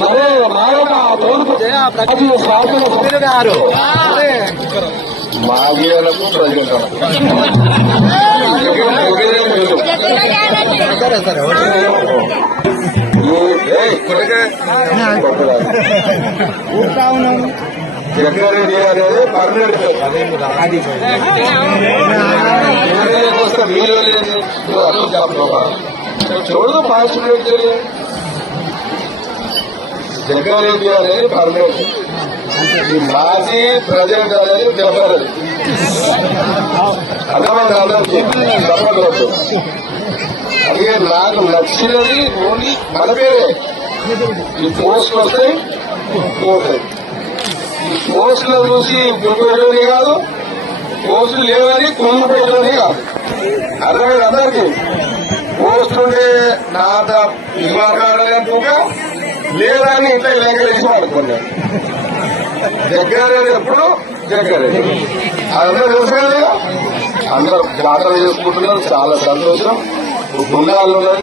మరి మాయక తోడుకు శాసన గారు మాగేలకు ప్రజలు జగ్గారెడ్డి అనేది పర్మనెంట్ చూడదు పార్టిసిపేట్ జగ్గారెడ్డి అనేది పర్మనెంట్ ఈ మాజీ ప్రజెంట్ అనేది చెప్పలేదు అర్థమైంది అందరికీ చెప్పకూడదు. అలాగే నాకు నచ్చినది ఓన్లీ మన పేరే ఈ పోస్టులు వస్తాయి పోతాయి. ఈ పోస్టులు చూసి ఉపయోగపడేది కాదు, పోస్టులు లేవని కొనుక్కోవడమే కాదు. అర్థమైంది అందరికీ. పోస్ట్ ఉంటే నా మాట్లాడలేక లేదని ఇంట్లో లెక్కలేసి వాడుకున్నాను. జగ్గారెడ్డి ఎప్పుడు జగ్గారెడ్డి అందరూ తెలుసు కదా. అందరూ జాతర చేసుకుంటున్నారు, చాలా సంతోషం. గుండాలు